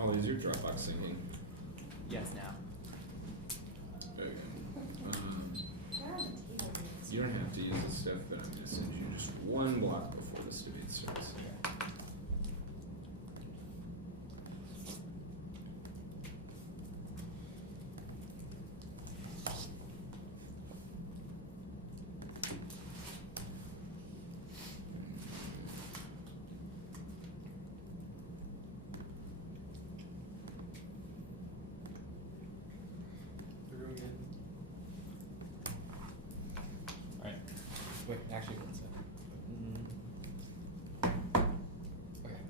Holly, is your Dropbox syncing? Yes, now. Okay. You don't have to use this stuff, but I'm going to send you just one block before this debate starts. Wait, actually, one second. Okay.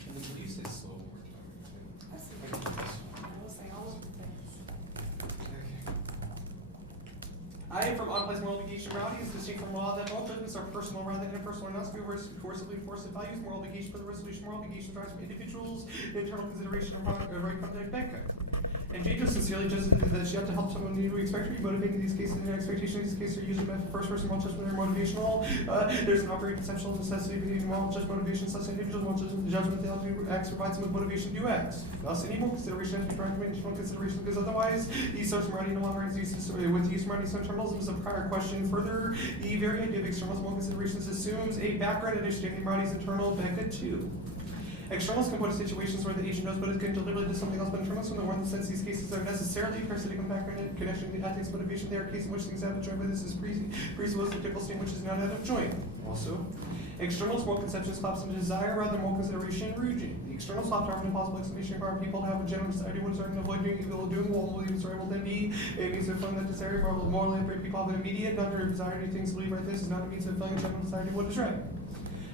Can you say slow more time? I am from unplaced moral obligation. Morality is distinct from law that all judgments are personal rather than impersonal and not to be coercively enforced. It values moral obligation for the resolution. Moral obligation drives from individuals, internal consideration of right conduct, bank. And Jane sincerely just that she had to help someone new. We expect to be motivating these cases, and expectation in these cases are usually meant for first person moral judgment or motivational. There's an operating potential necessity between moral judgment motivation, such individual moral judgment they do X provides them with motivation to do X. Thus, any moral consideration has to be recommended consideration because otherwise, these sorts of morality no longer is used with use morality some terminals is a prior question. Further, the very idea of external moral considerations assumes a background understanding of morality's internal Becca too. Externals can put in situations where the agent knows but it can deliberately do something else, but internals from the one sense these cases are necessarily parasitic and background connection to ethics motivation. They are cases in which things have a joint, but this is presupposed a typical state which is not out of joint. Also, externals moral conceptions collapse into desire rather than moral consideration and region. The externals soft harm and impossible explanation require people to have a general idea what is right and avoid doing evil, doing well, believe it's right will then be. It means that from that desire, morally upright people have an immediate, not their desire to things believe right. This is not a means of feeling general desire to what is right.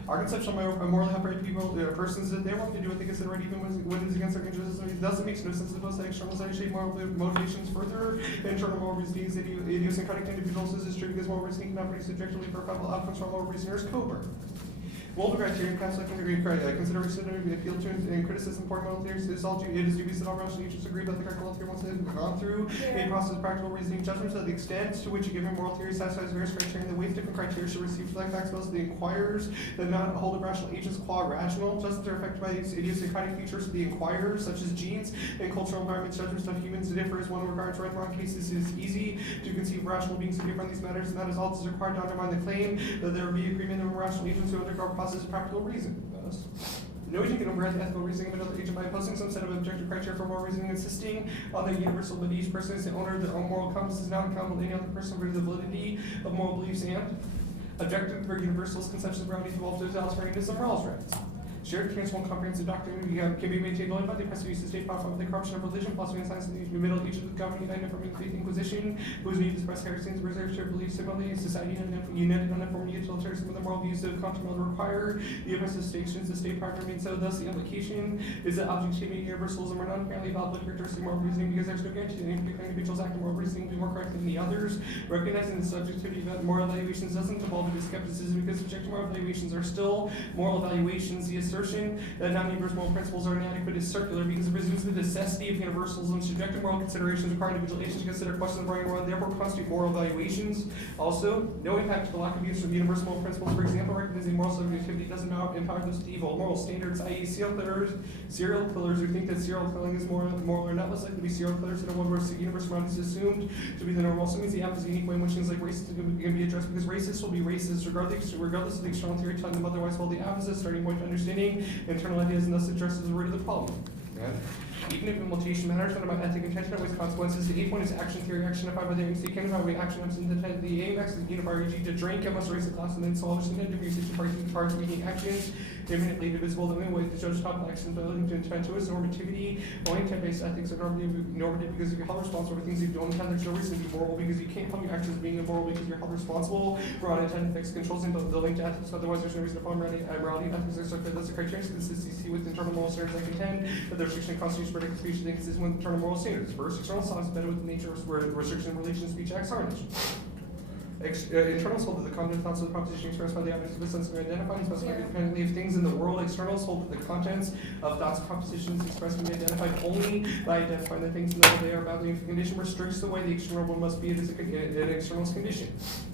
Our conception of morally upright people, persons that they want to do what they consider right even when it is against their interests. It doesn't make no sense to both that externals shape moral motivations further. Internal moral reasonings, idiosyncratic individuals is true because moral reasoning cannot produce subjectively verifiable outcomes from moral reasoners. Coburn. Multiple criterion, conflict, consideration to be appealed to and criticism for moral theories is all it is dubious that all rational agents agree that the correct moral theory once they've gone through a process of practical reasoning judgments of the extent to which a given moral theory satisfies various criteria. The weight of different criteria should receive select facts both the inquirers that not hold of rational agents qua rational. Judgments are affected by these idiosyncratic features of the inquirers, such as genes and cultural environments. Judgments of humans differ as one regards right and wrong cases. It is easy to conceive rational beings to differ on these matters, and that is all that is required to undermine the claim that there would be agreement among rational agents who undergo a process of practical reasoning. Thus, no agent can override the ethical reasoning of another agent by imposing some set of objective criteria for moral reasoning, insisting on the universal that each person is the owner of their own moral compass, is not accountable to any other person for the validity of moral beliefs, and objective or universalist conceptions of morality evolved to totalitarianism and morals rights. Shared, transformed, comprehensive doctrine can be maintained only by the oppressive use of state power, the corruption of religion, philosophy, and science in the Middle Ages of the government united from the faith Inquisition, whose need to express heresies, reserved shared beliefs, similarly, society united on uniform utilitarianism with the moral views of continental require the oppressive stations, the state power to remain so. Thus, the implication is that objectivity and universalism are not apparently valid characteristics of moral reasoning because there's no guarantee that any particular individual's act of moral reasoning will be more correct than the others. Recognizing the subjectivity of moral evaluations doesn't involve into skepticism because subjective moral evaluations are still moral evaluations. The assertion that non-universal moral principles are inadequate is circular because it presumes the necessity of universalism. Subjective moral considerations require individual agents to consider questions of right and wrong, therefore constitute moral evaluations. Also, no impact to the lack of use of universal moral principles. For example, recognizing moral subjectivity doesn't empower those to evil. Moral standards, i.e. serial killers who think that serial killing is moral are not less likely to be serial killers in a world where universal morality is assumed to be the normal. Also means the app is a unique way in which things like racism can be addressed because racists will be racist regardless of the external theory telling them otherwise, while the app is a starting point to understanding internal ideas and thus addresses the root of the problem. Even if implementation matters, not about ethic intention, always consequences. The 8 point is action theory, actionify by the aim, can evaluate action ups into the aim X is unify e.g. to drink, it must raise the class and then solve the degrees of parts making actions, imminently divisible, the main way to judge top actions, ability to intend to its normativity, only intent-based ethics are normative because if you're held responsible for things you don't intend, there's no reason to be moral because you can't help your actions being immoral because you're held responsible for unintended effects, controls and the link to ethics, otherwise there's no reason to follow morality and ethics are circular. That's the criteria consistency with internal moral standards. I contend that the restriction constitutes predictive speech that inconsistent with internal moral standards. First, external science is better with the nature where restriction in relation to speech acts harness. Internals hold that the content thoughts of the proposition expressed by the object of the sense of identifying specified independently of things in the world. Externals hold that the contents of thoughts and propositions expressed can be identified only by identifying the things in the world they are about. The condition restricts the way the external world must be. It is an external's condition.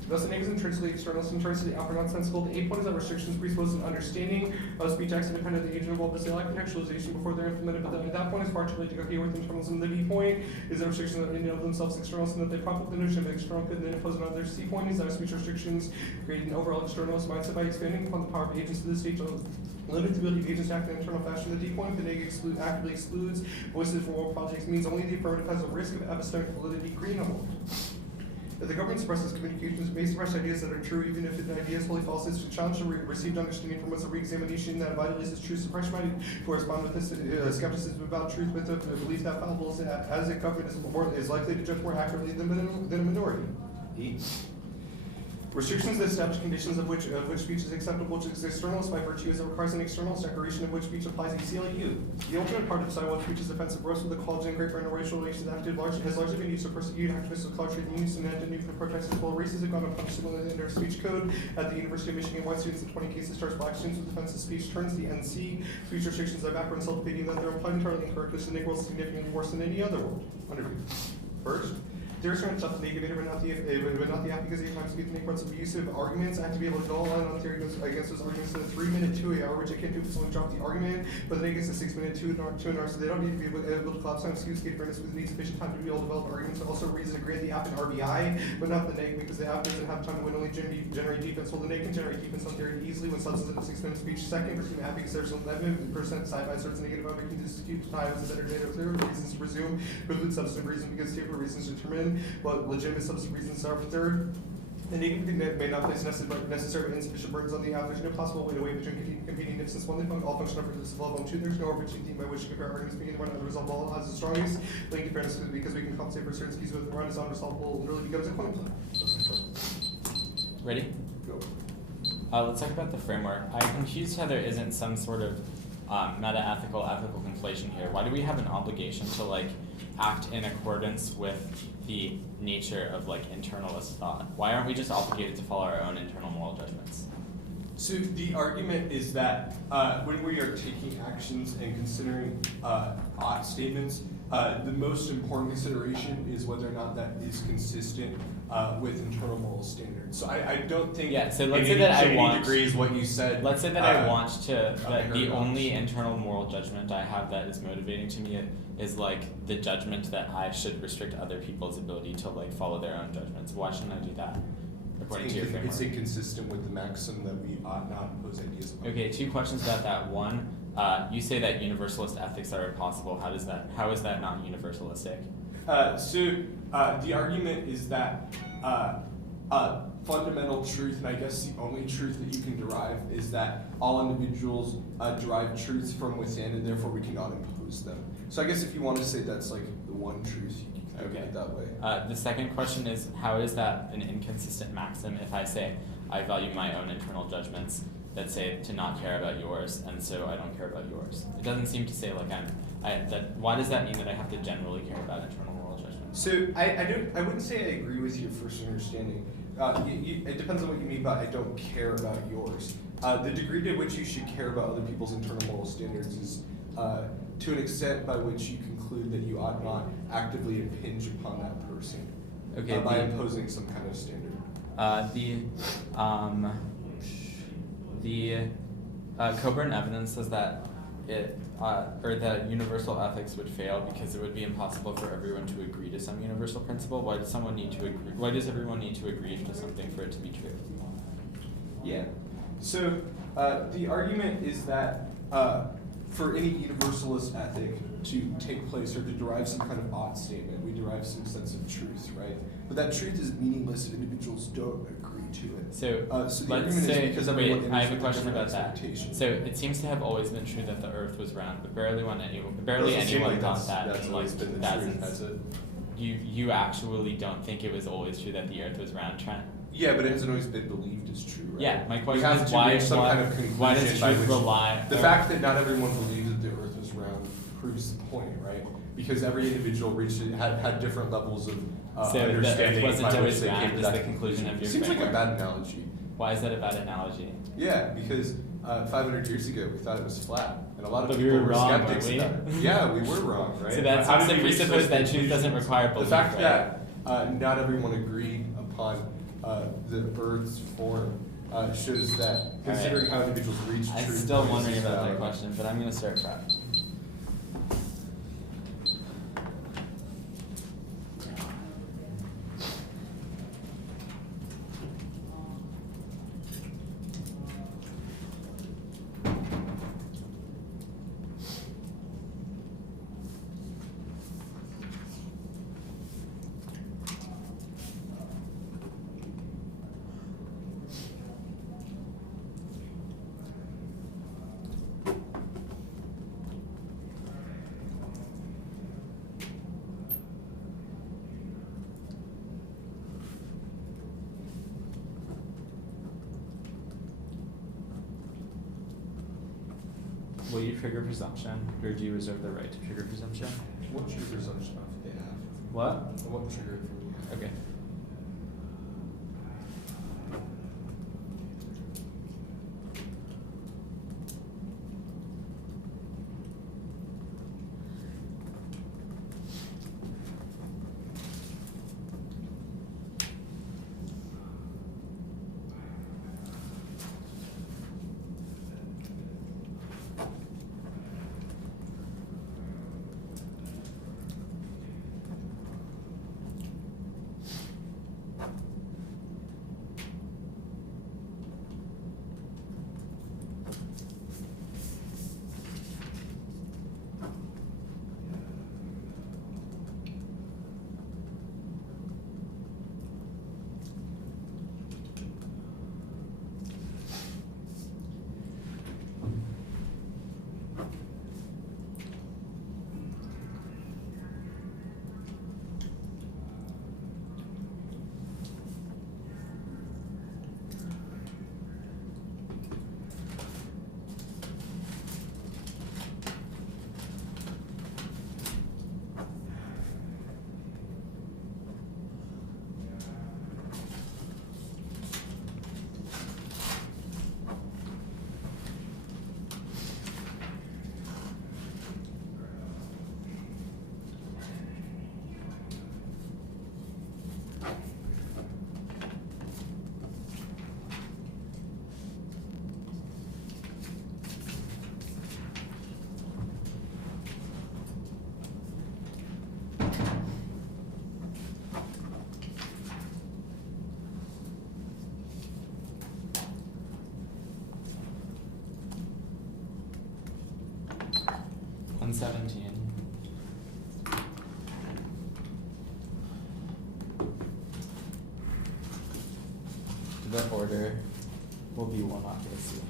Thus, the negative is intrinsically external, intrinsically outward, not sensible. The 8th point is that restrictions presuppose an understanding of speech acts independent of the agent involved, as they lack contextualization before they're implemented. But at that point is far too late to go here with internalism. The D point is that restrictions are in and of themselves external, and that they prompt the notion of external good and then impose on others. C point is that speech restrictions create an overall externalist mindset by expanding upon the power of agents to the stage of limited the ability of agents to act in an internal fashion. The D point, the negative actively excludes voices from all projects, means only the affirmative has a risk of epistemic validity. Green element. If the government suppresses communications based on ideas that are true, even if the idea is wholly false, it's to challenge the received understanding from a re-examination that vitally is true. Suppression might correspond with this skepticism about truth, with the belief that fallible as a government is likely to judge more accurately than a minority. E. Restrictions that establish conditions of which speech is acceptable to the externalist by virtue as it requires an externalist declaration of which speech applies. ECLU. The ultimate part of deciding what speech is offensive rose with the college in Great Britain racial relations has largely been used to persecute activists of college trade unions and anti for protesters. While races have gone unpunished similarly in their speech code at the University of Michigan, white students in 20 cases charge black students with offensive speech. Turns the NC speech restrictions are backward and self-defeating, that they're implied entirely incorrect, which the Negro world is significantly worse than any other world. Underview. First, there's certain stuff negative, but not the app, because the times speak the courts abusive arguments. I have to be able to go all in on theory against those arguments in a 3-minute 2 hour, which I can't do if someone drop the argument, but then it gets a 6-minute 2 hour, so they don't need to be able to collapse time, excuse, skate fairness, with need sufficient time to be able to develop arguments. Also, reason to grant the app an RBI, but not the neg, because the app doesn't have time to only generate defense. Well, the neg can generate defense on theory easily when substantive 6-minute speech. Second, presume app, because there's 11% side by sorts negative of it can dispute time as a better data. Third, reasons to presume preclude substantive reason, because here for reasons determined what legitimate substantive reasons are. Third, the negative may not place necessary but insufficient burdens on the app. There's no possible way to weigh between competing ifs, since one, they all function over this level. 2, there's no arbitrary theme by which to compare arguments between one and the result. All has the strongest link to fairness, because we can compensate for certain skis with one is unresolvable and really becomes a coin flip. Ready? Go. Let's talk about the framework. I'm confused how there isn't some sort of meta-ethical, ethical conflation here. Why do we have an obligation to act in accordance with the nature of internalist thought? Why aren't we just obligated to follow our own internal moral judgments? So the argument is that when we are taking actions and considering ought statements, the most important consideration is whether or not that is consistent with internal moral standards. So I don't think so let's say that I want degree is what you said. Let's say that I want to that the only internal moral judgment I have that is motivating to me is the judgment that I should restrict other people's ability to follow their own judgments. Why shouldn't I do that? According to your framework. It's inconsistent with the maxim that we ought not impose ideas upon. Okay, 2 questions about that. One, you say that universalist ethics are impossible. How is that not universalistic? The argument is that fundamental truth, and I guess the only truth that you can derive, is that all individuals derive truths from within, and therefore we cannot impose them. So I guess if you want to say that's the one truth, you can think of it that way. The second question is, how is that an inconsistent maxim if I say I value my own internal judgments that say to not care about yours, and so I don't care about yours? It doesn't seem to say why does that mean that I have to generally care about internal moral judgments? So I wouldn't say I agree with your first understanding. It depends on what you mean by I don't care about yours. The degree to which you should care about other people's internal moral standards is to an extent by which you conclude that you ought not actively impinge upon that person by imposing some kind of standard. The Coburn evidence says that that universal ethics would fail because it would be impossible for everyone to agree to some universal principle. Why does everyone need to agree to something for it to be true? Yeah. So the argument is that for any universalist ethic to take place or to derive some kind of ought statement, we derive some sense of truth, right? But that truth is meaningless if individuals don't agree to it. So the let's argument say, is because I have a question about that. Expectations. So it seems to have always been true that the Earth was round, but barely anyone thought that. That's always been the truth, has it? You actually don't think it was always true that the Earth was round, Trent? Yeah, but it hasn't always been believed as true, right? Yeah, my question have is to reach some kind of conclusion why does by truth which rely? The fact that not everyone believes that the Earth was round proves the point, right? Because every individual had different levels of understanding. So wasn't by which always they round came to is that the conclusion of your Seems framework. like a bad analogy. Why is that a bad analogy? Yeah, because 500 years ago we thought it was flat, and a lot of But we people were were wrong, skeptics weren't we? about it. Yeah, we were wrong, right? So that How seems did to we reach presuppose those that truth conclusions? doesn't require belief, The fact right? that not everyone agreed upon the Earth's form shows that considering how individuals reach I'm truth. still points wondering is about that valid. question, but I'm gonna start prep. Will you trigger presumption, or do you reserve the right to trigger presumption? What true presumption of they have? What? What trigger for me? Okay. On 17. The order will be one obviously.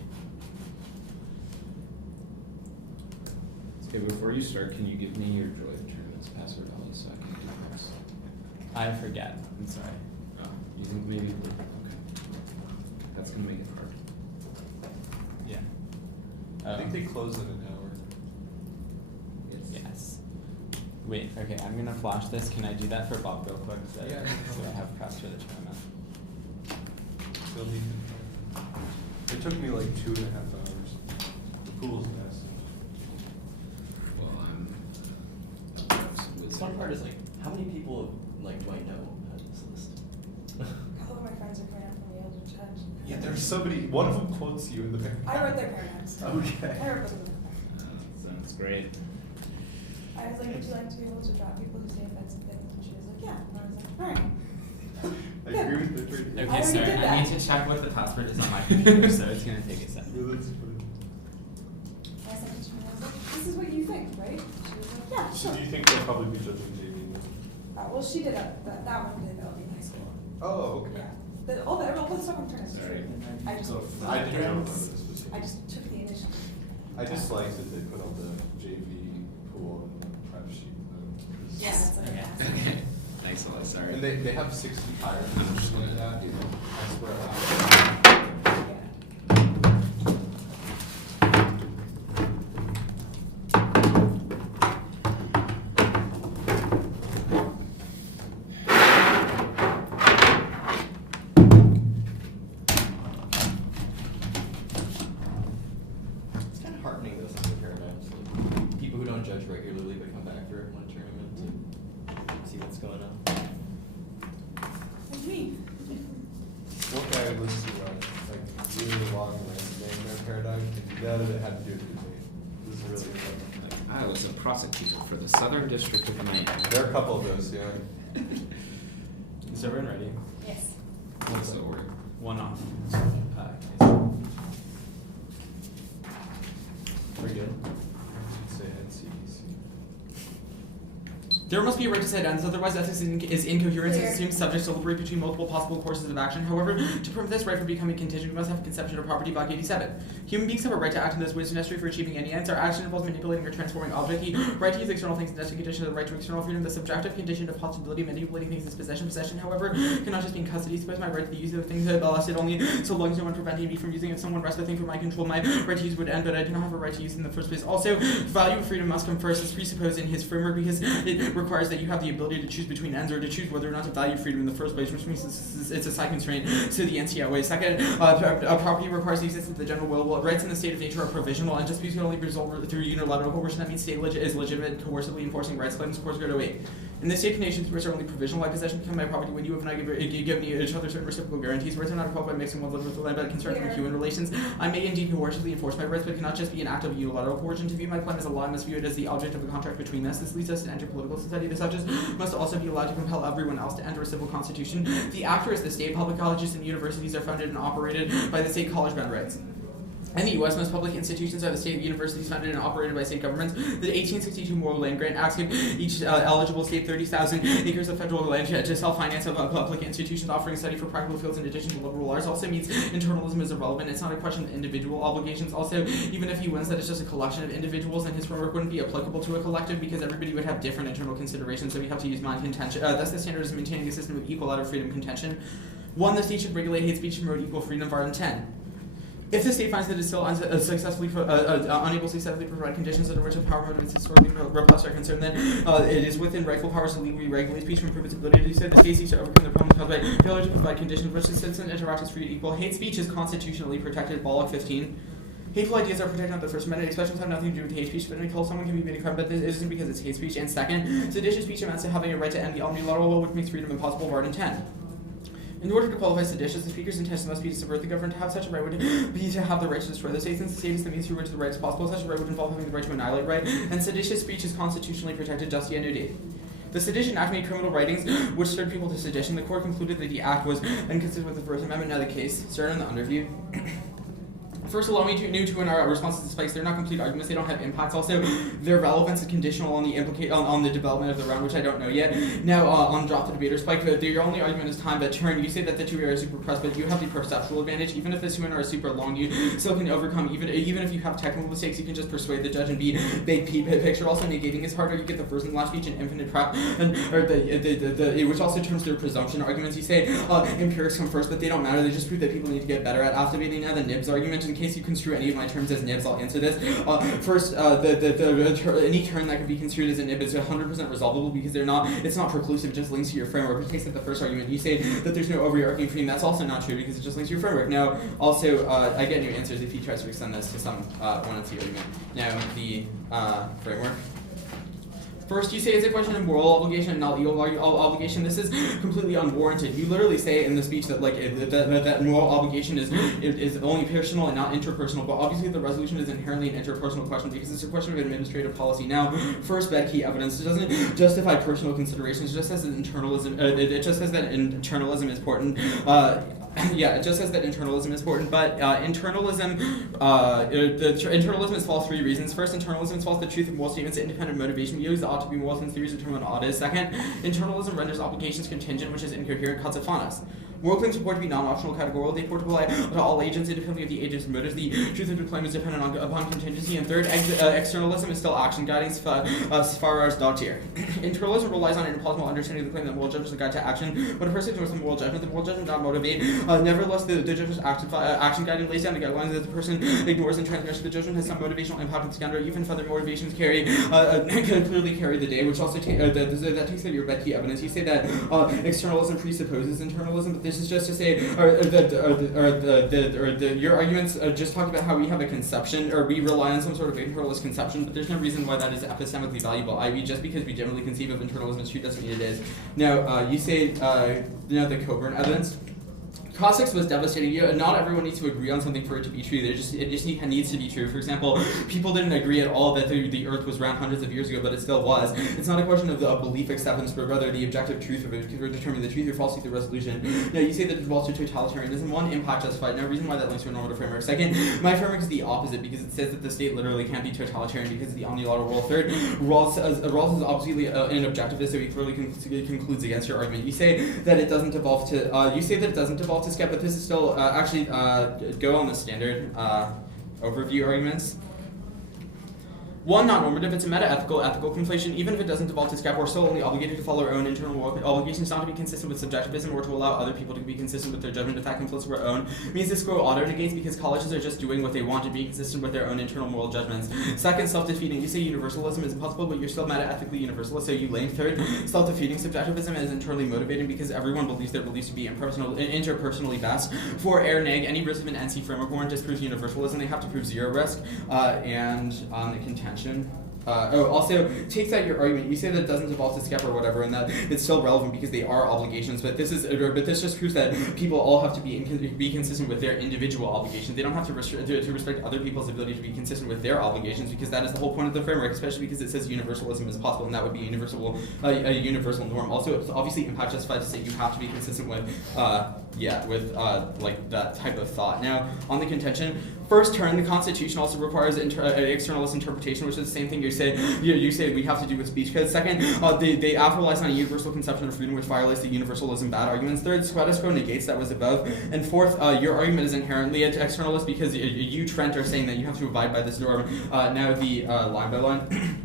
Okay, before you start, can you give me your Joy of Tournaments password, Ellie, so I can do this? I forget, I'm sorry. Oh, you think maybe, okay. That's gonna make it hard. Yeah. I think they close in an hour. Yes. Wait, okay, I'm gonna flash this. Can I do that for Bob real quick? So, Yeah. so I have press for the tournament. They'll need it took me like 2.5 hours. The pool's nice. Well, I'm with The fun part is like, how many people like do I know on this list? All of my friends are coming out from Yale to judge. Yeah, there's somebody, one of them quotes you in the paper. I wrote their paragraphs. Okay. I wrote them. sounds great. I was like, would you like to be able to drop people who say offensive things? And she was like, yeah. And I was like, all right. I agree with the trade. I Okay, already sir, did I that. need to check what the password is on my computer, so it's gonna take a second. Yeah, that's funny. I sent it to her and I was like, this is what you think, right? She was like, yeah, So sure. do you think they'll probably be judging JV then? Well, she did that one did in high school. Oh, okay. Yeah. All the stuff on Turner Sorry. I just, I didn't know this was. I just took the initiative. I just like that they put all the JV pool in the prep sheet. though, 'cause- Yeah, it's like, Okay. yeah. Okay, thanks, Ellie, sorry. And they have 60 tires I'm and just shit like gonna- that, you know, I swear out. Yeah. It's kind of heartening though, some of the paradigms. Like, people who don't judge regularly but come back for one tournament to see what's going on. Like me. Now that it had to do with the debate. This is really good. I was a prosecutor for the Southern District of Maine. There are a couple of those, yeah. Is everyone ready? Yes. So we're One off. We're good. Say NCDC. There must be a right to set ends, otherwise ethics is incoherent and Clear. assumes subjects to deliberate between multiple possible courses of action. However, to prevent this right from becoming contingent, we must have a conception of property. Block 87. Human beings have a right to act in those ways necessary for achieving any ends. Our action involves manipulating or transforming object. The right to use external things is necessary condition of the right to external freedom. The subjective condition of possibility of manipulating things is possession. Possession, however, cannot just be in custody. Suppose my right to the use of the thing lasted only so long as no one prevented me from using it. If someone wrests the thing from my control, my right to use would end, but I do not have a right to use it in the first place. Also, value of freedom must come first. This presupposed in his framework because it requires that you have the ability to choose between ends or to choose whether or not to value freedom in the first place, which means it's a side constraint to the NCOA. Second, property requires the existence of the general will. Well, rights in the state of nature are provisional, and disputes can only be resolved through unilateral coercion. That means state is legitimate coercively enforcing rights claims. Course go to 8. In the state of nations, rights are only provisional. My possession become my property when you have not given each other certain reciprocal guarantees. Rights are not equal by mixing one with the land, but concerned with human relations. I may indeed coercively enforce my rights, but it cannot just be an act of unilateral coercion. To view my claim as a law, I must view it as the object of a contract between us. This leads us to enter political society. The subjects must also be allowed to compel everyone else to enter a civil constitution. The actor is the state. Public colleges and universities are founded and operated by the state college-bound rights. In the U.S., most public institutions are the state universities founded and operated by state governments. The 1862 Moral Land Grant Act gave each eligible state 30,000 acres of federal land to self-finance public institutions offering study for practical fields in addition to liberal arts. Also means internalism is irrelevant. It's not a question of individual obligations. Also, even if he wins that it's just a collection of individuals, then his framework wouldn't be applicable to a collective because everybody would have different internal considerations, so we have to use non-contention. Thus, the standard is maintaining a system of equal out of freedom contention. 1. The state should regulate hate speech and promote equal freedom. Article 10. If the state finds that it is still unable to successfully provide conditions under which a power motivates historically repressed are concerned, then it is within rightful powers to legally regulate speech to improve its ability to do so. The state seeks to overcome the problems caused by failure to provide conditions which the citizen interact as free and equal. Hate speech is constitutionally protected. Block 15. Hateful ideas are protected under the First Amendment. Expressions have nothing to do with hate speech. Spitting call someone can be made a crime, but this isn't because it's hate speech. And second, seditious speech amounts to having a right to end the unilateral will, which makes freedom impossible. Article 10. In order to qualify seditious, the speaker's intention must be to subvert the government. To have such a right would be to have the right to destroy the state, since the state is the means through which the right is possible. Such a right would involve having the right to annihilate right, and seditious speech is constitutionally protected. Justia Nudate. The Sedition Act made criminal writings which stirred people to sedition. The court concluded that the act was inconsistent with the First Amendment. Now the case started in the underview. First, allow me to in our responses to spikes. They're not complete arguments. They don't have impacts. Also, their relevance is conditional on the on the development of the round, which I don't know yet. Now, on drop the debater spike, your only argument is time. But turn, you say that the two are super pressed, but you have the perceptual advantage. Even if the two are super long, you still can overcome. Even if you have technical mistakes, you can just persuade the judge and be big picture. Also, negating is harder. You get the first and last speech and infinite prep, which also turns their presumption arguments. You say empirics come first, but they don't matter. They just prove that people need to get better at activating. Now the nibs argument. In case you construe any of my terms as nibs, I'll answer this. First, any term that can be construed as a nib is 100% resolvable because it's not preclusive, it just links to your framework. In case of the first argument, you say that there's no overarching theme. That's also not true because it just links to your framework. Now, also, I get new answers if he tries to extend this to some one of the argument. Now, the framework. First, you say it's a question of moral obligation and not legal obligation. This is completely unwarranted. You literally say in the speech that that moral obligation is only personal and not interpersonal. But obviously, the resolution is inherently an interpersonal question because it's a question of administrative policy. Now, first, bad key evidence. It doesn't justify personal considerations. It just says that internalism. It just says that internalism is important. Yeah, it just says that internalism is important, but internalism is false for 3 reasons. First, internalism is false. The truth of moral statements, independent motivation views that ought to be moral since theories determine what ought is. Second, internalism renders obligations contingent, which is incoherent. Cuts upon us. Moral claims purport to be non-optional categorical. They purport to apply to all agents independently of the agent's motives. The truth of the claim is dependent upon contingency. And third, externalism is still action guiding as far as doctrine. Internalism relies on an implausible understanding of the claim that moral judgment is a guide to action. But a person ignores the moral judgment. The moral judgment does not motivate. Nevertheless, the judge's action guiding lays down the guidelines that the person ignores and transgresses. The judgment has some motivational impact on the scoundrel, even if other motivations clearly carry the day, which also that takes out your bad key evidence. You say that externalism presupposes internalism, but this is just to say, your arguments just talk about how we have a conception, or we rely on some sort of internalist conception, but there's no reason why that is epistemically valuable. I.e., just because we generally conceive of internalism as true doesn't mean it is. Now, you say, the Coburn evidence. Cause 6 was devastating. Not everyone needs to agree on something for it to be true. It just needs to be true. For example, people didn't agree at all that the Earth was round hundreds of years ago, but it still was. It's not a question of belief acceptance, but rather the objective truth of it, determining the truth or falsity of the resolution. Now, you say that it involves totalitarianism. One, impact justified. No reason why that links to a normative framework. Second, my framework is the opposite because it says that the state literally can't be totalitarian because of the omnilateral rule. Third, Rawls is obviously an objectivist, so he clearly concludes against your argument. You say that it doesn't evolve to. To SCEP, but this is still go on the standard overview arguments. One, not normative, it's a meta-ethical, ethical conflation. Even if it doesn't devolve to SCEP, we're still only obligated to follow our own internal obligations, not to be consistent with subjectivism or to allow other people to be consistent with their judgment. If that conflicts with our own, means this quote auto-negates because colleges are just doing what they want to be consistent with their own internal moral judgments. Second, self-defeating. You say universalism is impossible, but you're still meta-ethically universalist, so you lame. Third, self-defeating. Subjectivism is internally motivating because everyone believes their beliefs to be interpersonally best. For air neg, any risk of an NC framework warrant disproves universalism. They have to prove zero risk, and on the contention. Also, takes out your argument. You say that it doesn't devolve to SCEP or whatever, and that it's still relevant because they are obligations. But this just proves that people all have to be consistent with their individual obligations. They don't have to respect other people's ability to be consistent with their obligations because that is the whole point of the framework. Especially because it says universalism is possible, and that would be a universal norm. Also, it's obviously impact justified to say you have to be consistent with like that type of thought. Now, on the contention. First turn, the Constitution also requires externalist interpretation, which is the same thing you say we have to do with speech codes. Second, they relies on a universal conception of freedom, which violates the universalism bad arguments. Third, status quo negates that was above. And fourth, your argument is inherently externalist because you, Trent, are saying that you have to abide by this norm. Now the line by line.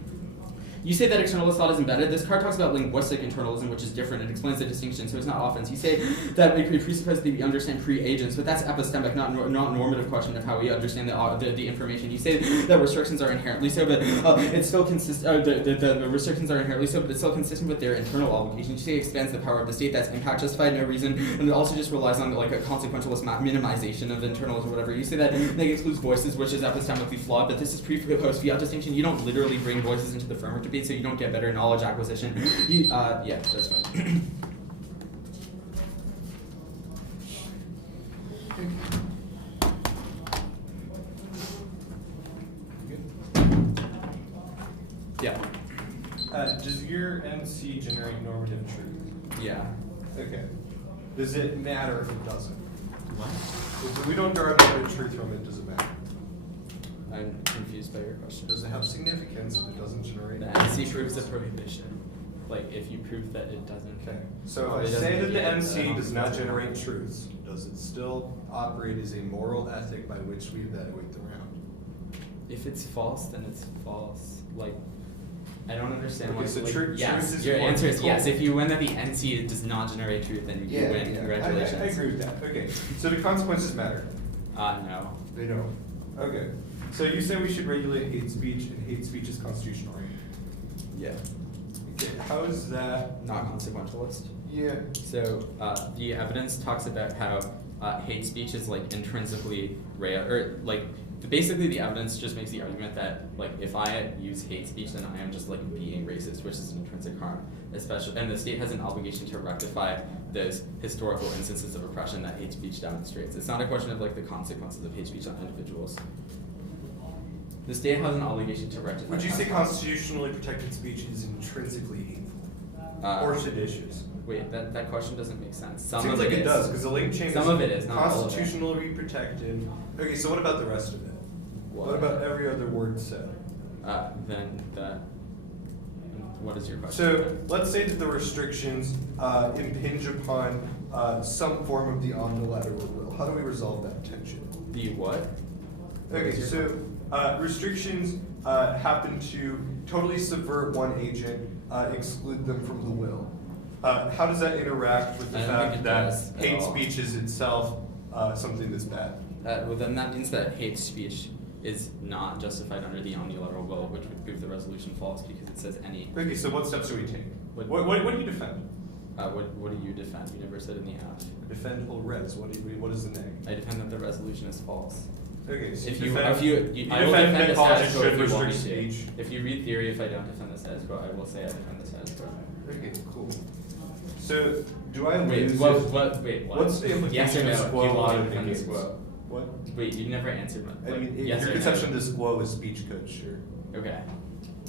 You say that externalist thought is embedded. This card talks about linguistic internalism, which is different. It explains the distinction, so it's not offense. You say that we presuppose that we understand pre-agents, but that's epistemic, not normative question of how we understand the information. You say that restrictions are inherently so, but it's still the restrictions are inherently so, but it's still consistent with their internal obligations. You say it expands the power of the state. That's impact justified, no reason, and it also just relies on like a consequentialist minimization of internals or whatever. You say that it excludes voices, which is epistemically flawed, but this is pre-post fiat distinction. You don't literally bring voices into the framework debate, so you don't get better knowledge acquisition. Yeah, that's fine. Yeah. Does your MC generate normative truth? Yeah. Okay. Does it matter if it doesn't? What? If we don't derive normative truth from it, does it matter? I'm confused by your question. Does it have significance if it doesn't generate? The MC proves the prohibition. Like, if you prove that it doesn't. Okay. So it if I doesn't say that the get MC does not generate truths, does it still operate as a moral ethic by which we evaluate the round? If it's false, then it's false. Like, I don't understand Okay, why. so like, truth yes, is your more answer is cool. yes. If you win that the NC does not generate truth, then you win. Congratulations. I agree with that. Okay. So do consequences matter? No. They don't. Okay. So you say we should regulate hate speech, and hate speech is constitutional, right? Yeah. Okay. How is that? Not consequentialist. Yeah. So the evidence talks about how hate speech is like intrinsically or like basically the evidence just makes the argument that like if I use hate speech, then I am just like being racist, which is an intrinsic harm. Especially, and the state has an obligation to rectify those historical instances of oppression that hate speech demonstrates. It's not a question of like the consequences of hate speech on individuals. The state has an obligation to rectify. Would you say constitutionally protected speech is intrinsically hateful or seditious? Wait, that question doesn't make sense. Some Seems of like it it does, because the link chain Some is of it is, not all of it. constitutionally protected. Okay, so what about the rest of it? What about every other word said? Then the. What is your question? So let's say that the restrictions impinge upon some form of the omnilateral will. How do we resolve that tension? The what? Okay, so restrictions happen to totally subvert one agent, exclude them from the will. How does that interact with the I don't think fact it that does at hate all. speech is itself something that's bad? Well, then that means that hate speech is not justified under the omnilateral will, which would prove the resolution false because it says any. Okay, so what steps do we take? What- What do you defend? What do you defend? You never said in the app. Defend whole res. What is the neg? I defend that the resolution is false. Okay, so If you you, defend, if you, I will defend defend the that colleges status quo should if you want me restrict to. speech. If you read theory, if I don't defend the status quo, I will say I defend the status quo. Okay, cool. So, do I Wait, lose? what? if- What? Wait, what? What's the Yes or implication no? of squo You out lied of from the negates? squo. What? Wait, you never answered my. I mean, yes your or conception no? of the squo is speech code, sure. Okay.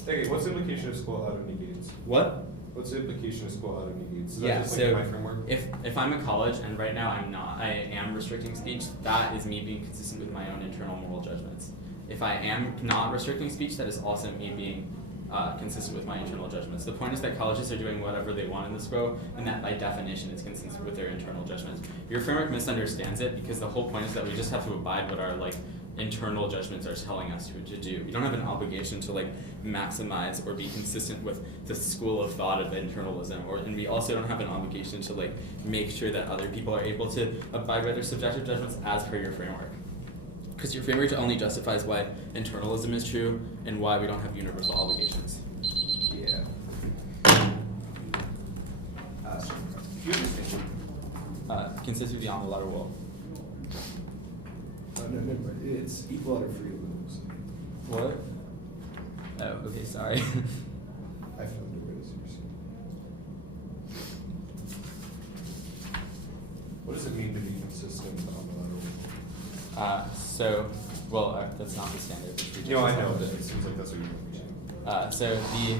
Okay, what's the implication of squo out of negates? What? What's the implication of squo out of negates? Is Yeah, that just so like my framework? if I'm a college and right now I am restricting speech, that is me being consistent with my own internal moral judgments. If I am not restricting speech, that is also me being consistent with my internal judgments. The point is that colleges are doing whatever they want in the SCRO, and that by definition is consistent with their internal judgments. Your framework misunderstands it because the whole point is that we just have to abide what our internal judgments are telling us to do. We don't have an obligation to maximize or be consistent with the school of thought of internalism, and we also don't have an obligation to make sure that other people are able to abide by their subjective judgments as per your framework. Because your framework only justifies why internalism is true and why we don't have universal obligations. Yeah. So, do you understand? Consists of the omnilateral will. No, never mind. It's equal out of free limbs. What? Oh, okay, sorry. I found it. Where is yours? What does it mean to be consistent with omnilateral? That's not the standard. which we just No, I know. discussed. It seems like that's what you're So the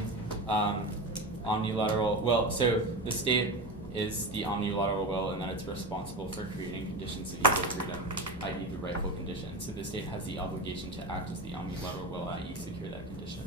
omnilateral, so the state is the omnilateral will, and then it's responsible for creating conditions of equal freedom, i.e. the rightful condition. So the state has the obligation to act as the omnilateral will, i.e. secure that condition.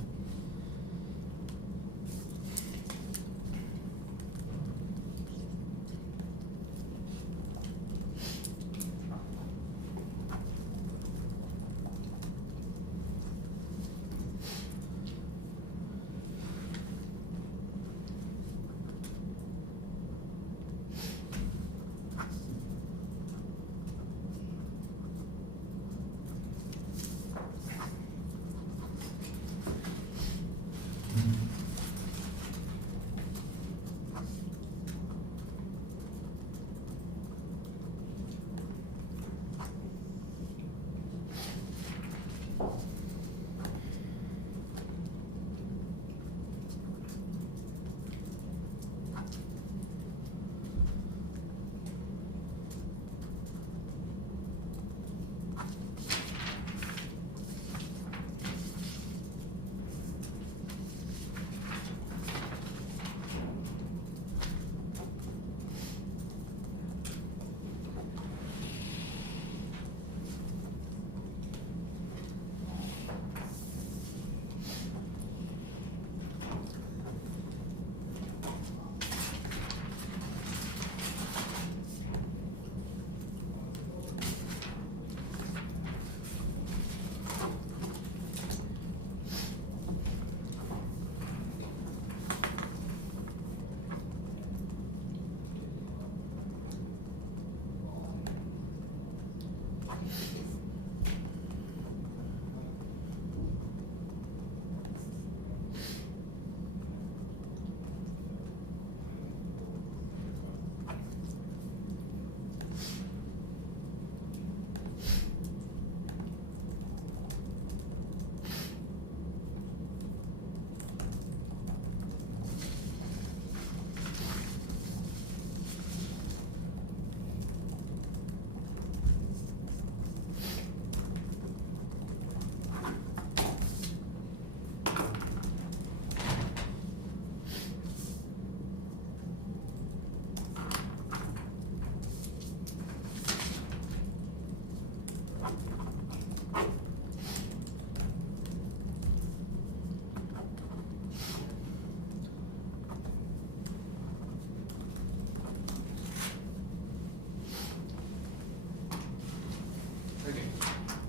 Okay.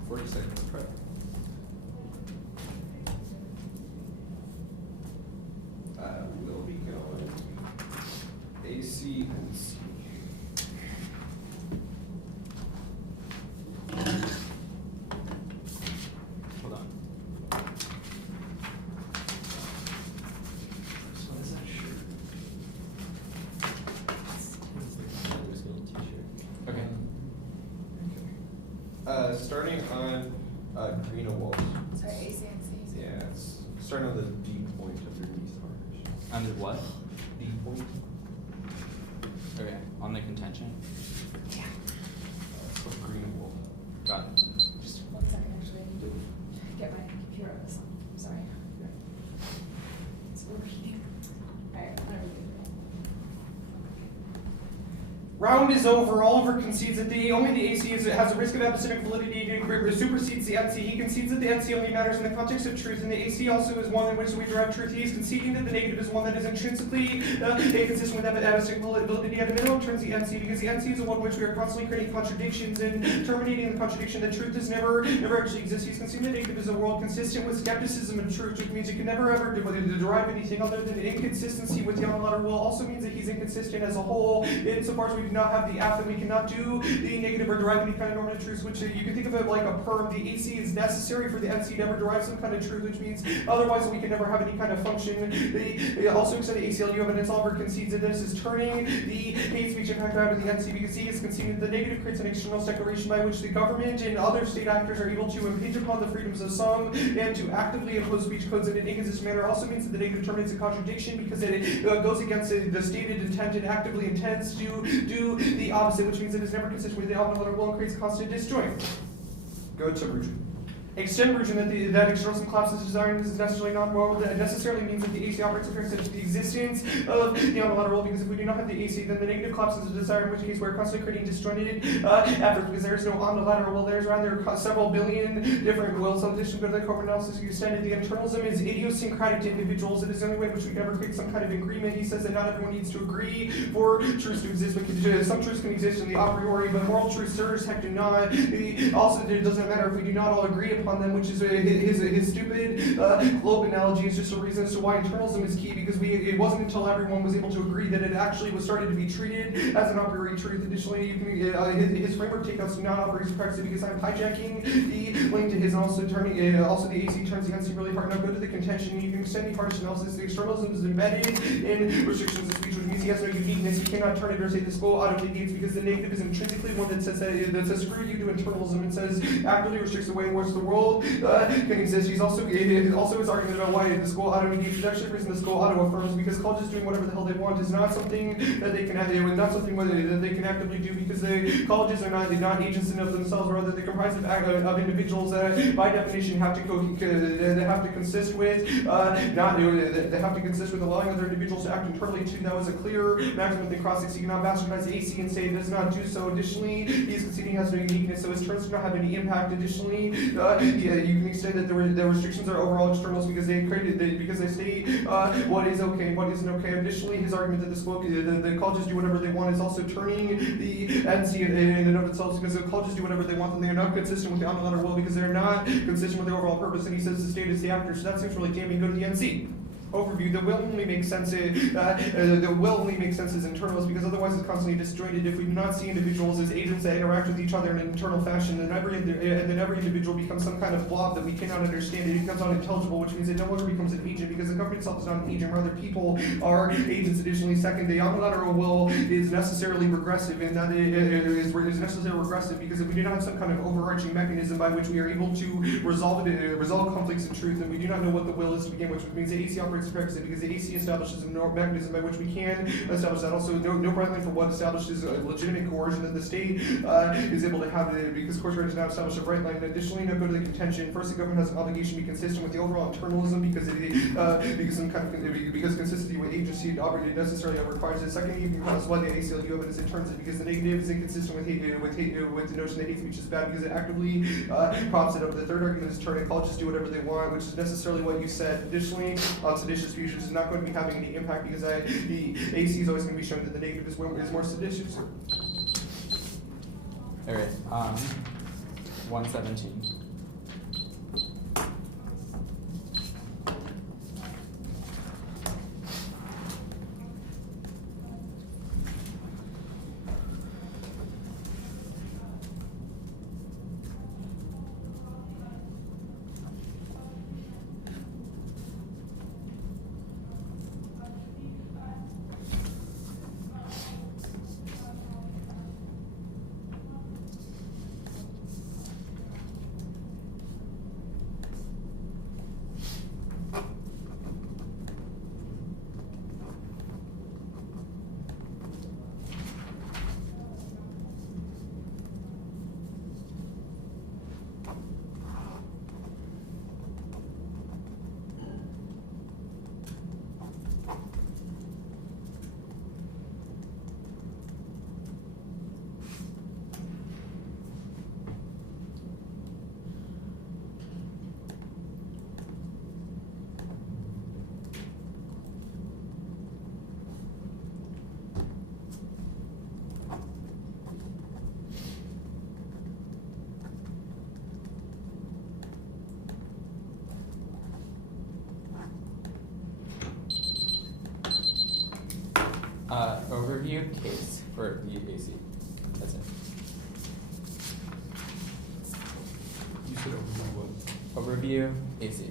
40 seconds. Try. We'll be going AC and C. Hold on. What is that shirt? Okay. Starting on green walls. Sorry, AC and C. Yeah, it's starting on the D point underneath orange. Under what? D point. Okay, on the contention. Let's put green and gold. Got it. Just 1 second, actually. Get my computer on this one. I'm sorry. It's overheating. Alright, I'm ready. Round is over. Oliver concedes that only the AC has a risk of epistemic validity and supersedes the NC. He concedes that the NC only matters in the context of truth, and the AC also is one in which we derive truth. He is conceding that the negative is one that is intrinsically inconsistent with epistemic validity at a minimum turns the NC, because the NC is the one in which we are constantly creating contradictions and terminating the contradiction that truth has never actually exists. He's conceding that negative is a world consistent with skepticism and truth, which means it can never ever derive anything other than inconsistency with the unilateral will. Also means that he's inconsistent as a whole, insofar as we do not have the app, that we cannot do the negative or derive any kind of normative truth, which you can think of it like a perm. The AC is necessary for the NC to never derive some kind of truth, which means otherwise we can never have any kind of function. They also accept the ACLU evidence. Oliver concedes that this is turning the hate speech impact out of the NC, because he is conceding that the negative creates an external declaration by which the government and other state actors are able to impinge upon the freedoms of some and to actively impose speech codes in an inconsistent manner. Also means that the negative terminates a contradiction because it goes against the stated intent and actively intends to do the opposite, which means it is never consistent with the unilateral will and creates constant disjoint. Go to Brugian. Extend Brugian that externalism collapses desiring is necessarily non-moral. That necessarily means that the AC operates appearance to the existence of the unilateral, because if we do not have the AC, then the negative collapses a desire, in which case we're constantly creating disjointed efforts, because there is no unilateral will. There's rather several billion different wills. In addition to the corporate analysis you extended, the internalism is idiosyncratic to individuals. It is the only way in which we can ever create some kind of agreement. He says that not everyone needs to agree for truths to exist. Some truths can exist in the a priori, but moral truths, sure as heck, do not. Also, it doesn't matter if we do not all agree upon them, which is his stupid globe analogy is just a reason as to why internalism is key, because it wasn't until everyone was able to agree that it actually was started to be treated as an a priori truth. Additionally, you can, his framework takeouts do not operate as practice, because I'm hijacking the link to his and also turning also the AC turns the NC really hard. Now go to the contention. You can extend the hardest analysis. The externalism is embedded in restrictions of speech, which means he has no uniqueness. He cannot turn it or say this goal auto negates, because the negative is intrinsically one that says screw you to internalism. It says actively restricts the way in which the world can exist. He's also his argument about why the school auto negates is actually the reason the school auto affirms, because colleges doing whatever the hell they want is not something that they can not something that they can actively do, because the colleges are not agents in of themselves, rather they're comprised of individuals that by definition have to consist with they have to consist with allowing other individuals to act internally too. That was a clear maximum thing cross. You cannot bastardize AC and say it does not do so. Additionally, he's conceding has no uniqueness, so his terms do not have any impact. Additionally, you can extend that the restrictions are overall externals, because they state what is okay and what isn't okay. Additionally, his argument that the colleges do whatever they want is also turning the NC in and of itself, because the colleges do whatever they want, and they are not consistent with the unilateral will, because they're not consistent with the overall purpose. And he says the state is the actor, so that seems really damning. Go to the NC. Overview. The will only makes sense. The will only makes sense as internals, because otherwise it's constantly disjointed. If we do not see individuals as agents that interact with each other in an internal fashion, then every individual becomes some kind of blob that we cannot understand. It becomes unintelligible, which means it no longer becomes an agent, because the government itself is not an agent. Rather, people are agents. Additionally, second, the unilateral will is necessarily regressive, and that it is necessarily regressive, because if we do not have some kind of overarching mechanism by which we are able to resolve conflicts in truth, then we do not know what the will is to begin with, which means the AC operates practice, because the AC establishes a mechanism by which we can establish that. Also, no precedent for what establishes a legitimate coercion that the state is able to have, because coercion does not establish a right line. Additionally, now go to the contention. First, the government has an obligation to be consistent with the overall internalism, because consistency with agency operated necessarily requires it. Second, you can cause why the ACLU evidence in terms of, because the negative is inconsistent with the notion that hate speech is bad, because it actively props it up. The third argument is turning colleges do whatever they want, which is necessarily what you said. Additionally, seditious speech is not going to be having any impact, because the AC is always going to be showing that the negative is more seditious. Alright, 117. Overview case for the AC. That's it. You said overview what? Overview AC.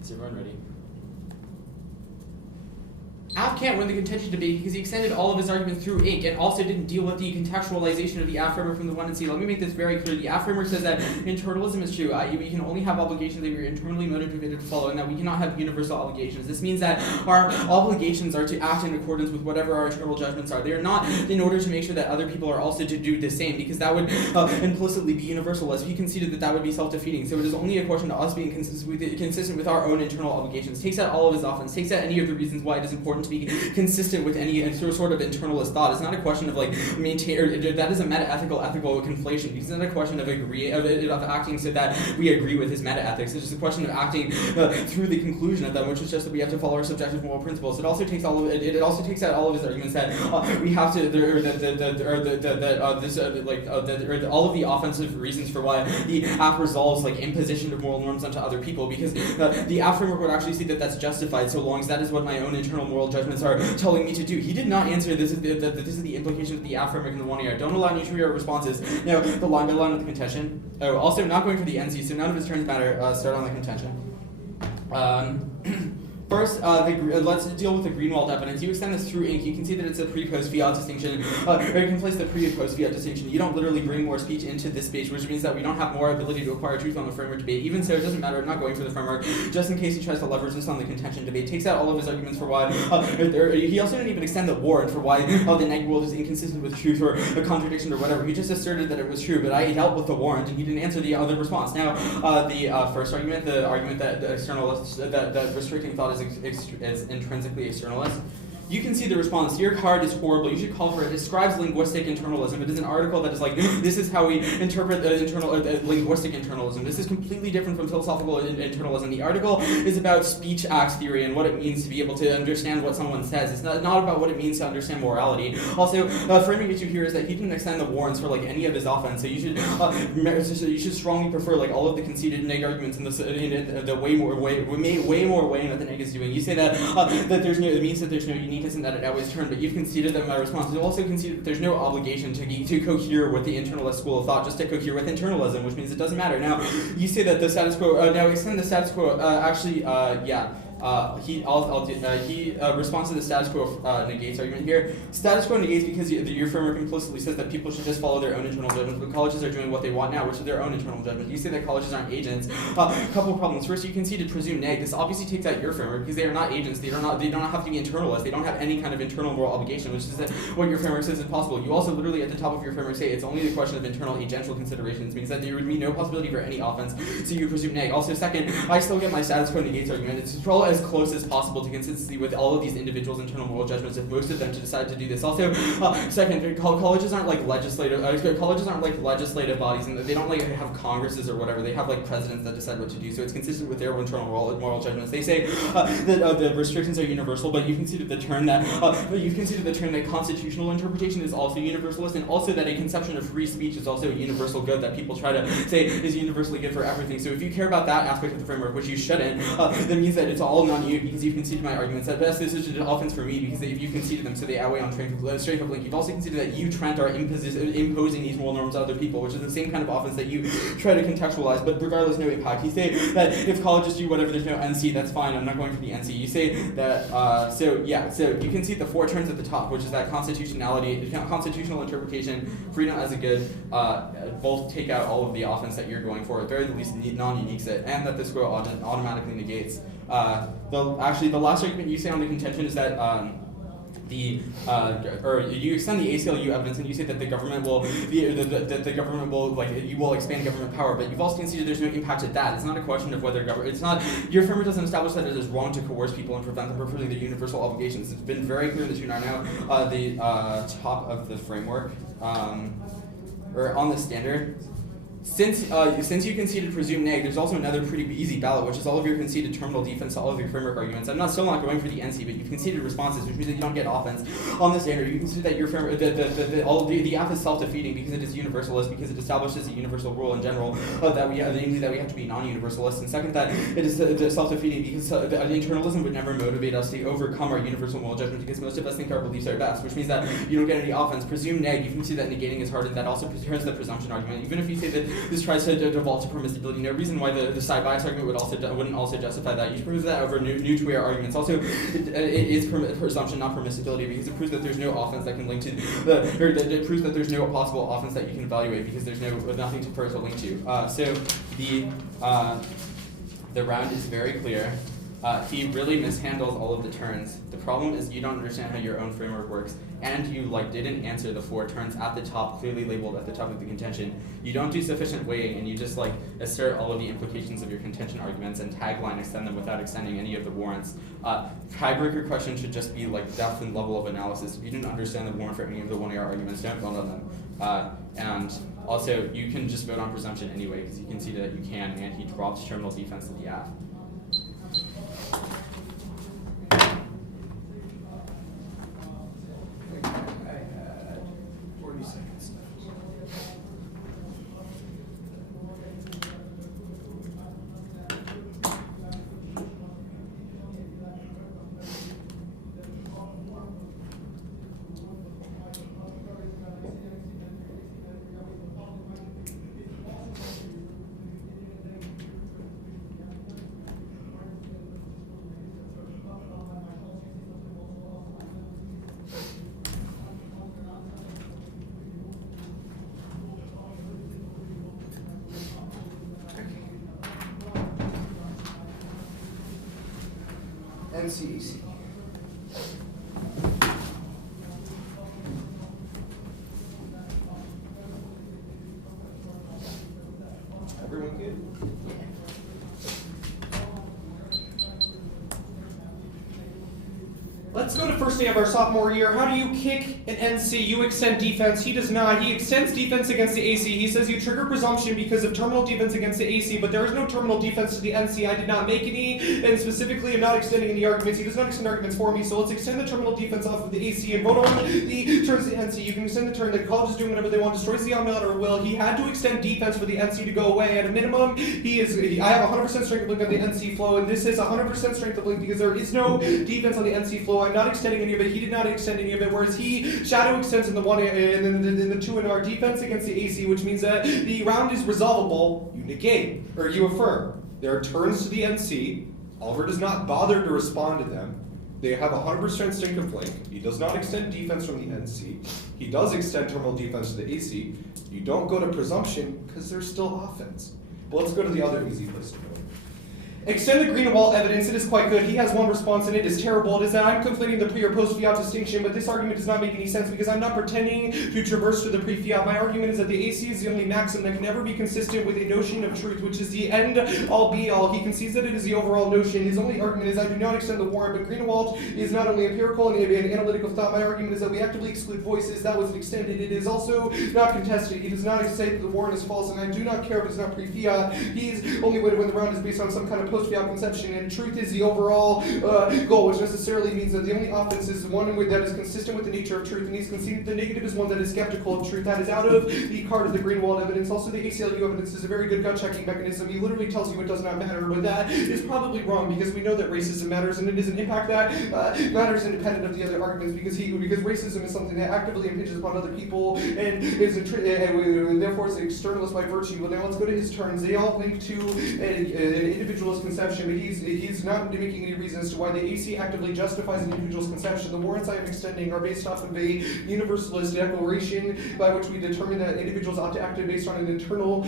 Is everyone ready? Av can't win the contention debate because he extended all of his arguments through ink and also didn't deal with the contextualization of the Av framework from the 1 and C. Let me make this very clear. The Av framework says that internalism is true. We can only have obligations that we are internally motivated to follow, and that we cannot have universal obligations. This means that our obligations are to act in accordance with whatever our internal judgments are. They are not in order to make sure that other people are also to do the same, because that would implicitly be universal, as he conceded that that would be self-defeating. So it is only a question of us being consistent with our own internal obligations. Takes out all of his offense, takes out any of the reasons why it is important to be consistent with any sort of internalist thought. It's not a question of like maintain, or that is a meta-ethical conflation. It's not a question of acting so that we agree with his meta-ethics. It's just a question of acting through the conclusion of them, which is just that we have to follow our subjective moral principles. It also takes all of it also takes out all of his arguments that we have to all of the offensive reasons for why the app resolves like imposition of moral norms onto other people, because the app framework would actually see that that's justified so long as that is what my own internal moral judgments are telling me to do. He did not answer this is the implication of the app framework in the 1 year. Don't allow neutral responses. Now the line by line of the contention. Oh, also not going for the NC, so none of his turns matter. Start on the contention. First, let's deal with the Greenwald evidence. You extend this through ink. You can see that it's a pre-post fiat distinction, or you can place the pre and post fiat distinction. You don't literally bring more speech into this speech, which means that we don't have more ability to acquire truth on the framework debate. Even so, it doesn't matter. I'm not going for the framework, just in case he tries to leverage this on the contention debate. Takes out all of his arguments for why. He also didn't even extend the warrant for why the neg world is inconsistent with truth or a contradiction or whatever. He just asserted that it was true, but I dealt with the warrant, and he didn't answer the other response. Now, the first argument, the argument that the externalist, that restricting thought is intrinsically externalist. You can see the response. Your card is horrible. You should call for it. It describes linguistic internalism. It is an article that is like, this is how we interpret linguistic internalism. This is completely different from philosophical internalism. The article is about speech acts theory and what it means to be able to understand what someone says. It's not about what it means to understand morality. Also, framing issue here is that he didn't extend the warrants for like any of his offense. So you should strongly prefer like all of the conceded neg arguments in the way more weighing that the neg is doing. You say that it means that there's no uniqueness and that it always turn, but you've conceded that my response. You also conceded that there's no obligation to cohere with the internalist school of thought, just to cohere with internalism, which means it doesn't matter. Now, you say that the status quo. Now extend the status quo. He responds to the status quo negates argument here. Status quo negates because your framework implicitly says that people should just follow their own internal judgments, but colleges are doing what they want now, which is their own internal judgments. You say that colleges aren't agents. A couple of problems. First, you conceded presume neg. This obviously takes out your framework because they are not agents. They don't have to be internalists. They don't have any kind of internal moral obligation, which is what your framework says is possible. You also literally at the top of your framework say it's only the question of internal agential considerations, means that there would be no possibility for any offense, so you presume neg. Also, second, I still get my status quo negates argument. It's probably as close as possible to consistency with all of these individuals' internal moral judgments if most of them to decide to do this. Also, second, colleges aren't like legislative bodies, and they don't like have congresses or whatever. They have like presidents that decide what to do, so it's consistent with their internal moral judgments. They say that the restrictions are universal, but you conceded the term that constitutional interpretation is also universalist, and also that a conception of free speech is also a universal good that people try to say is universally good for everything. So if you care about that aspect of the framework, which you shouldn't, that means that it's all non-you because you've conceded my arguments. At best, this is an offense for me because if you conceded them, so they outweigh on straight up link. You've also conceded that you, Trent, are imposing these moral norms on other people, which is the same kind of offense that you try to contextualize, but regardless, no impact. You say that if colleges do whatever, there's no NC, that's fine, I'm not going for the NC. You say that, so you can see the 4 terms at the top, which is that constitutionality, constitutional interpretation, freedom as a good, both take out all of the offense that you're going for, at very least non-uniques it, and that this quote automatically negates. The last argument you say on the contention is that you extend the ACLU evidence and you say that the government will you will expand government power, but you've also conceded there's no impact at that. It's not a question of whether your framework doesn't establish that it is wrong to coerce people and prevent them from fulfilling their universal obligations. It's been very clear that you are now the top of the framework or on the standard. since you conceded presumed neg, there's also another pretty easy ballot, which is all of your conceded terminal defense to all of your framework arguments. I'm still not going for the NC, but you've conceded responses, which means that you don't get offense on the standard. You can see that your framework, the F is self-defeating because it is universalist, because it establishes a universal rule in general that we have to be non-universalist. And second, that it is self-defeating because the internalism would never motivate us to overcome our universal moral judgment, because most of us think our beliefs are best, which means that you don't get any offense. Presumed neg, you can see that negating is hard, and that also turns the presumption argument. Even if you say that this tries to default to permissibility, no reason why the side bias argument wouldn't also justify that. You prove that over new to our arguments. Also, it is presumption, not permissibility, because it proves that there's no offense that can link to it proves that there's no possible offense that you can evaluate because there's nothing for it to link to. So the round is very clear. He really mishandles all of the turns. The problem is you don't understand how your own framework works, and you didn't answer the 4 turns at the top, clearly labeled at the top of the contention. You don't do sufficient weighing, and you just assert all of the implications of your contention arguments and tagline extend them without extending any of the warrants. Tiebreaker question should just be depth and level of analysis. If you didn't understand the warrant for any of the 1AR arguments, don't vote on them. And also, you can just vote on presumption anyway, because you can see that you can, and he drops terminal defense to the F. I had 40 seconds left. NCAC. Everyone good? Let's go to first day of our sophomore year. How do you kick an NC? You extend defense. He does not. He extends defense against the AC. He says you trigger presumption because of terminal defense against the AC, but there is no terminal defense to the NC. I did not make any, and specifically I'm not extending any arguments. He does not extend arguments for me, so let's extend the terminal defense off of the AC and vote on the turns of the NC. You can extend the turn. The college is doing whatever they want, destroys the unilateral will. He had to extend defense for the NC to go away. At a minimum, I have 100% strength of link on the NC flow, and this is 100% strength of link because there is no defense on the NC flow. I'm not extending any of it. He did not extend any of it, whereas he shadow extends in the 1 and then the 2 in our defense against the AC, which means that the round is resolvable. You negate, or you affirm. There are turns to the NC. Oliver does not bother to respond to them. They have 100% strength of link. He does not extend defense from the NC. He does extend terminal defense to the AC. You don't go to presumption because there's still offense. But let's go to the other easy place to go. Extend the green wall evidence. It is quite good. He has one response and it is terrible. It is that I'm conflating the pre or post fiat distinction, but this argument does not make any sense because I'm not pretending to traverse to the pre-fiat. My argument is that the AC is the only maxim that can never be consistent with a notion of truth, which is the end all be all. He concedes that it is the overall notion. His only argument is I do not extend the warrant, but Greenewald is not only empirical and analytical thought. My argument is that we actively exclude voices. That was extended. It is also not contested. He does not say that the warrant is false, and I do not care if it's not pre-fiat. He's only way to win the round is based on some kind of post-fiat conception, and truth is the overall goal, which necessarily means that the only offense is one that is consistent with the nature of truth, and he's conceded the negative is one that is skeptical of truth. That is out of the card of the Greenwald evidence. Also, the ACLU evidence is a very good gut-checking mechanism. He literally tells you it does not matter, but that is probably wrong because we know that racism matters, and it is an impact that matters independent of the other arguments because racism is something that actively impinges upon other people and is and therefore is externalist by virtue. Well, now let's go to his terms. They all link to an individualist conception, but he's not making any reason as to why the AC actively justifies an individual's conception. The warrants I am extending are based off of a universalist declaration by which we determine that individuals ought to act based on an internal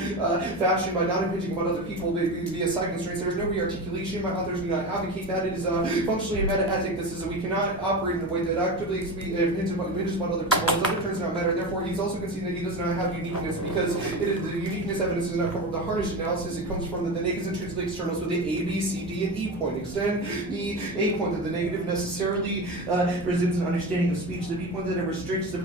fashion by not impinging upon other people via side constraints. There is no re-articulation. My authors do not advocate that. It is functionally a meta-ethic. We cannot operate in a way that actively impinges upon other people. His other terms do not matter. Therefore, he's also conceding that he does not have uniqueness because the uniqueness evidence does not come from the harnessed analysis. It comes from the negatives and truths of the externals. So the A, B, C, D, and E point. Extend the A point that the negative necessarily resumes an understanding of speech. The B point that it restricts the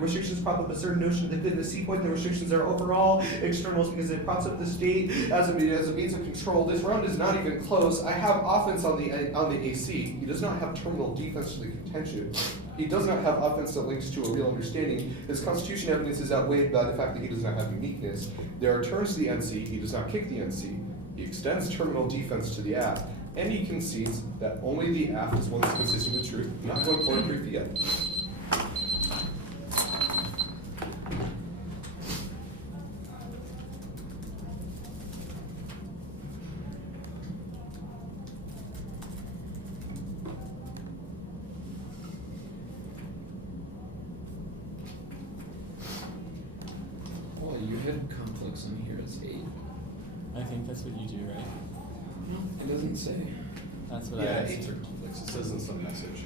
restrictions prop up a certain notion that the C point, the restrictions are overall externals because it props up the state as a means of control. This round is not even close. I have offense on the AC. He does not have terminal defense to the contention. He does not have offense that links to a real understanding. His constitution evidence is outweighed by the fact that he does not have uniqueness. There are turns to the NC. He does not kick the NC. He extends terminal defense to the aft, and he concedes that only the aft is one that's consistent with truth, not going for a brief yet. Well, you had complex on here as 8. I think that's what you do, right? It doesn't say. That's what Yeah, I. 8s are complex. It says in some message.